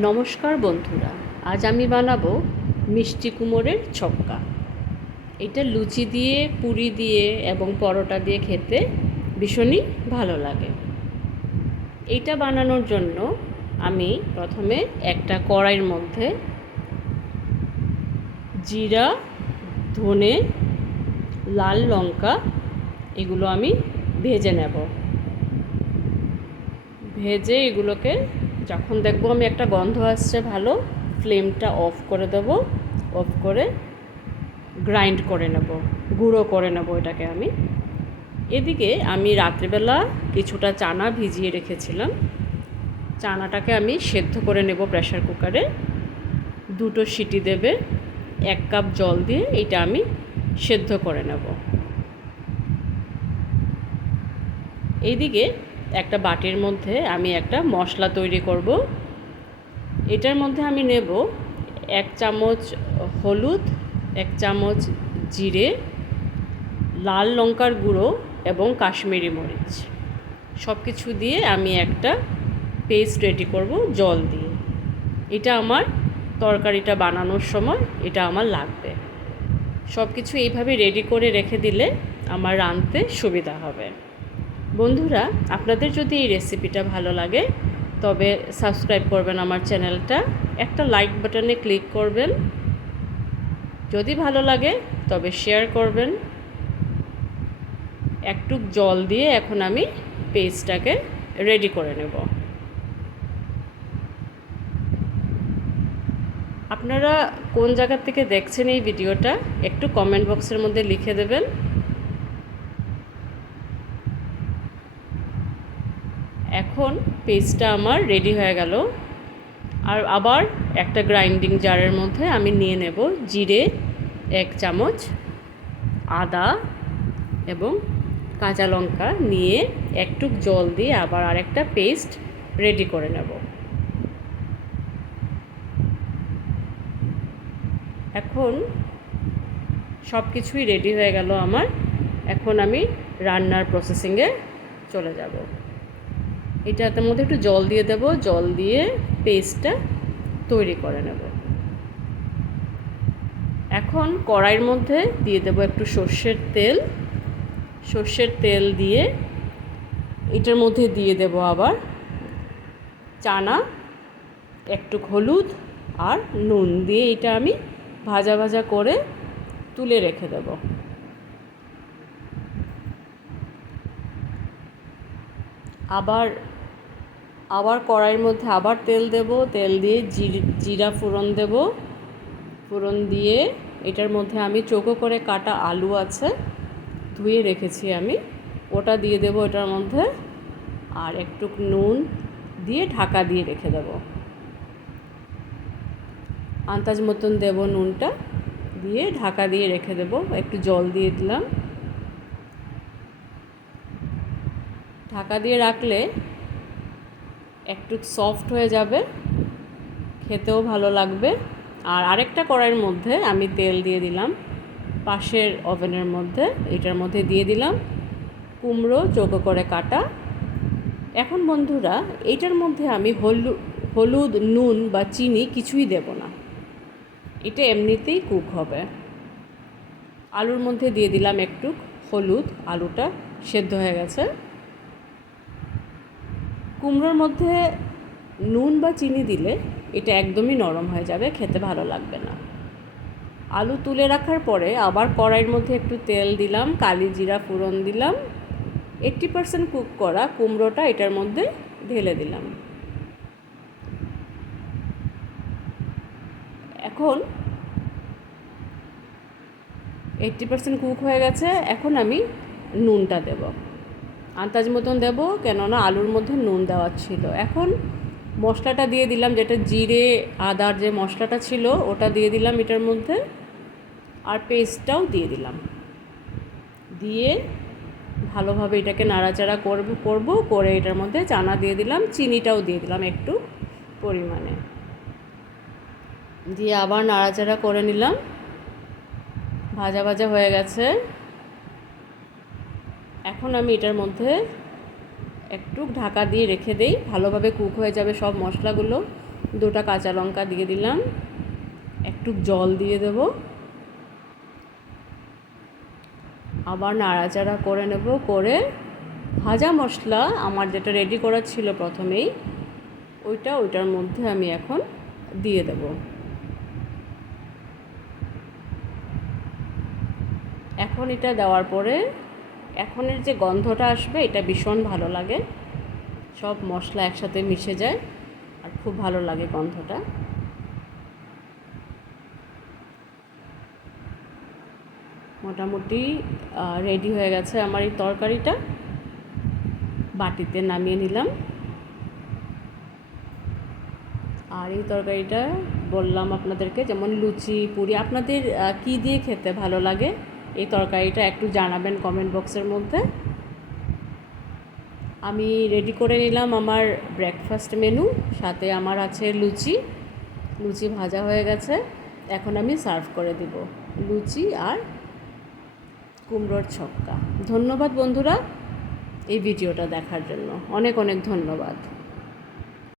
নমস্কার বন্ধুরা, আজ আমি বানাবো মিষ্টি কুমড়ের ছক্কা। এটা লুচি দিয়ে, পুরি দিয়ে এবং পরোটা দিয়ে খেতে ভীষণই ভালো লাগে। এটা বানানোর জন্য আমি প্রথমে একটা কড়াইয়ের মধ্যে জিরা, ধনে, লাল লঙ্কা এগুলো আমি ভেজে নেব। ভেজে এগুলোকে যখন দেখবো আমি একটা গন্ধ আসছে ভালো, ফ্লেমটা অফ করে দেব। অফ করে গ্রাইন্ড করে নেব, গুঁড়ো করে নেব এটাকে আমি। এদিকে আমি রাত্রিবেলা কিছুটা চানা ভিজিয়ে রেখেছিলাম। চানাটাকে আমি সেদ্ধ করে নেব প্রেসার কুকারে। 2টো সিটি দেবে, 1 কাপ জল দিয়ে এটা আমি সেদ্ধ করে নেব। এইদিকে একটা বাটির মধ্যে আমি একটা মশলা তৈরি করব। এটার মধ্যে আমি নেব 1 চামচ হলুদ, 1 চামচ জিরে, লাল লঙ্কার গুঁড়ো এবং কাশ্মীরি মরিচ। সব কিছু দিয়ে আমি একটা পেস্ট রেডি করব জল দিয়ে। এটা আমার তরকারিটা বানানোর সময় এটা আমার লাগবে। সব কিছু এইভাবে রেডি করে রেখে দিলে আমার রাঁধতে সুবিধা হবে। বন্ধুরা, আপনাদের যদি এই রেসিপিটা ভালো লাগে তবে সাবস্ক্রাইব করবেন আমার চ্যানেলটা, একটা লাইক বাটনে ক্লিক করবেন। যদি ভালো লাগে তবে শেয়ার করবেন। একটু জল দিয়ে এখন আমি পেস্টটাকে রেডি করে নেব। আপনারা কোন জায়গা থেকে দেখছেন এই ভিডিওটা একটু কমেন্ট বক্সের মধ্যে লিখে দেবেন। এখন পেস্টটা আমার রেডি হয়ে গেল। আর আবার একটা গ্রাইন্ডিং জারের মধ্যে আমি নিয়ে নেব জিরে 1 চামচ, আদা এবং কাঁচা লঙ্কা নিয়ে একটু জল দিয়ে আবার আরেকটা পেস্ট রেডি করে নেব। এখন সব কিছুই রেডি হয়ে গেল আমার। এখন আমি রান্নার প্রসেসিংয়ে চলে যাব। এটার মধ্যে একটু জল দিয়ে দেব, জল দিয়ে পেস্টটা তৈরি করে নেব। এখন কড়াইয়ের মধ্যে দিয়ে দেব একটু সর্ষের তেল দিয়ে এটার মধ্যে দিয়ে দেব আবার চানা, একটু হলুদ আর নুন দিয়ে এটা আমি ভাজা ভাজা করে তুলে রেখে দেব। আবার কড়াইয়ের মধ্যে আবার তেল দেব, তেল দিয়ে জিরা ফোড়ন দেব। ফোড়ন দিয়ে এটার মধ্যে আমি চৌকো করে কাটা আলু আছে, ধুয়ে রেখেছি আমি, ওটা দিয়ে দেব এটার মধ্যে। আর একটু নুন দিয়ে ঢাকা দিয়ে রেখে দেব। আন্দাজ মতন দেব নুনটা, দিয়ে ঢাকা দিয়ে রেখে দেব। একটু জল দিয়ে দিলাম। ঢাকা দিয়ে রাখলে একটু সফট হয়ে যাবে, খেতেও ভালো লাগবে। আর আরেকটা কড়াইয়ের মধ্যে আমি তেল দিয়ে দিলাম পাশের ওভেনের মধ্যে। এটার মধ্যে দিয়ে দিলাম কুমড়ো চৌকো করে কাটা। এখন বন্ধুরা, এইটার মধ্যে আমি হলুদ, নুন বা চিনি কিছুই দেব না, এটা এমনিতেই কুক হবে। আলুর মধ্যে দিয়ে দিলাম একটু হলুদ, আলুটা সেদ্ধ হয়ে গেছে। কুমড়োর মধ্যে নুন বা চিনি দিলে এটা একদমই নরম হয়ে যাবে, খেতে ভালো লাগবে না। আলু তুলে রাখার পরে আবার কড়াইয়ের মধ্যে একটু তেল দিলাম, কালি জিরা ফোড়ন দিলাম, 80% কুক করা কুমড়োটা এটার মধ্যে ঢেলে দিলাম। এখন 80% কুক হয়ে গেছে। এখন আমি নুনটা দেব, আন্দাজ মতন দেব, কেননা আলুর মধ্যে নুন দেওয়া ছিল। এখন মশলাটা দিয়ে দিলাম, যেটা জিরে আদার যে মশলাটা ছিল ওটা দিয়ে দিলাম এটার মধ্যে। আর পেস্টটাও দিয়ে দিলাম, দিয়ে ভালোভাবে এটাকে নাড়াচাড়া করে এটার মধ্যে চানা দিয়ে দিলাম, চিনিটাও দিয়ে দিলাম একটু পরিমাণে, দিয়ে আবার নাড়াচাড়া করে নিলাম। ভাজা ভাজা হয়ে গেছে। এখন আমি এটার মধ্যে একটু ঢাকা দিয়ে রেখে দেই, ভালোভাবে কুক হয়ে যাবে সব মশলাগুলো। দুটা কাঁচা লঙ্কা দিয়ে দিলাম, একটু জল দিয়ে দেব, আবার নাড়াচাড়া করে নেব। করে ভাজা মশলা আমার যেটা রেডি করা ছিল প্রথমেই, ওইটার মধ্যে আমি এখন দিয়ে দেব। এখন এটা দেওয়ার পরে এখনের যে গন্ধটা আসবে এটা ভীষণ ভালো লাগে, সব মশলা একসাথে মিশে যায় আর খুব ভালো লাগে গন্ধটা। মোটামুটি রেডি হয়ে গেছে আমার এই তরকারিটা। বাটিতে নামিয়ে নিলাম। আর এই তরকারিটা বললাম আপনাদেরকে, যেমন লুচি, পুরি, আপনাদের কী দিয়ে খেতে ভালো লাগে এই তরকারিটা একটু জানাবেন কমেন্ট বক্সের মধ্যে। আমি রেডি করে নিলাম আমার ব্রেকফাস্ট মেনু, সাথে আমার আছে লুচি ভাজা হয়ে গেছে। এখন আমি সার্ভ করে দিব লুচি আর কুমড়োর ছক্কা। ধন্যবাদ বন্ধুরা এই ভিডিওটা দেখার জন্য, অনেক অনেক ধন্যবাদ।